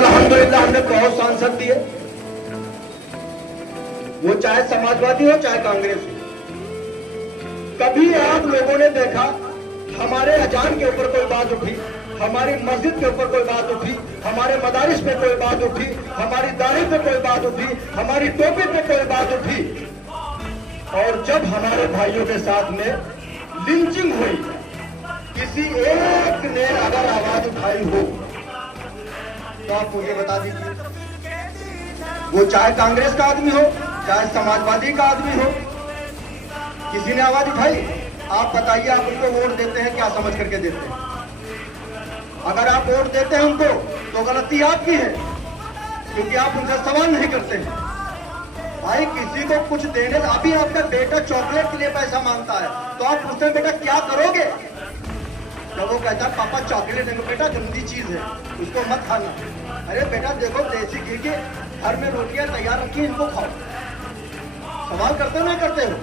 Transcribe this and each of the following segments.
अल्हम्दुलिल्लाह हमने बहुत सांसद दिए, वो चाहे समाजवादी हो चाहे कांग्रेस हो। कभी आप लोगों ने देखा हमारे अजान के ऊपर कोई बात उठी, हमारी मस्जिद के ऊपर कोई बात उठी, हमारे मदारिस पे कोई बात उठी, हमारी दाढ़ी पे कोई बात उठी, हमारी टोपी पे कोई बात उठी? और जब हमारे भाइयों के साथ में लिंचिंग हुई, किसी एक ने अगर आवाज उठाई हो तो आप मुझे बता दीजिए, वो चाहे कांग्रेस का आदमी हो चाहे समाजवादी का आदमी हो, किसी ने आवाज उठाई? आप बताइए, आप उनको वोट देते हैं क्या समझ करके देते हैं? अगर आप वोट देते हैं उनको तो गलती आपकी है, क्योंकि आप उनसे सवाल नहीं करते हैं। भाई किसी को कुछ देने, अभी आपका बेटा चॉकलेट के लिए पैसा मांगता है तो आप पूछते हैं बेटा क्या करोगे? जब वो कहता है पापा चॉकलेट देखो बेटा गंदी चीज है, उसको मत खाना। अरे बेटा देखो देसी घी के घर में रोटियां तैयार रखी, इनको खाओ। सवाल करते ना करते हो?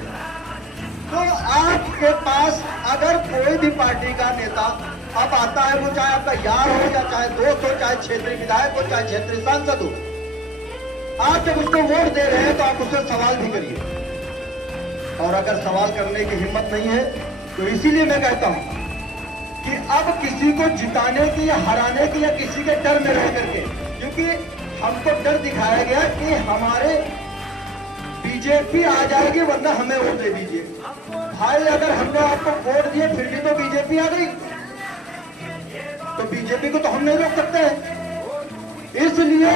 तो आपके पास अगर कोई भी पार्टी का नेता अब आता है, वो चाहे आपका यार हो या चाहे दोस्त हो, चाहे क्षेत्रीय विधायक हो चाहे क्षेत्रीय सांसद हो, आप जब उसको वोट दे रहे हैं तो आप उससे सवाल भी करिए। और अगर सवाल करने की हिम्मत नहीं है तो इसीलिए मैं कहता हूं कि अब किसी को जिताने की या हराने की या किसी के डर में रह करके, क्योंकि हमको डर दिखाया गया कि हमारे बीजेपी आ जाएगी वरना हमें वोट दे दीजिए। भाई अगर हमने आपको वोट दिए फिर भी तो बीजेपी आ गई, तो बीजेपी को तो हम नहीं रोक सकते हैं। इसलिए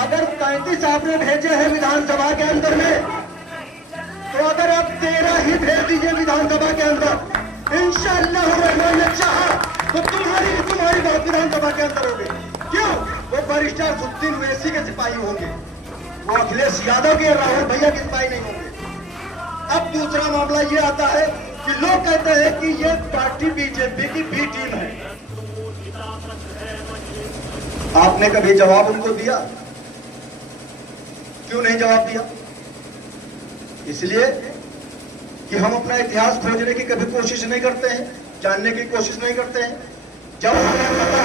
अगर 33 आपने भेजे हैं विधानसभा के अंदर में, तो अगर आप 13 ही भेज दीजिए विधानसभा के अंदर, इंशाअल्लाह रहमान ने चाहा तो तुम्हारी बात विधानसभा के अंदर होगी। क्यों? वो बैरिस्टर सुद्दीन ओवैसी के सिपाही होंगे, वो अखिलेश यादव के राहुल भैया के सिपाही नहीं होंगे। अब दूसरा मामला ये आता है कि लोग कहते हैं कि ये पार्टी बीजेपी की बी टीम है। आपने कभी जवाब उनको दिया? क्यों नहीं जवाब दिया? इसलिए कि हम अपना इतिहास खोजने की कभी कोशिश नहीं करते हैं, जानने की कोशिश नहीं करते हैं। जब हमें पता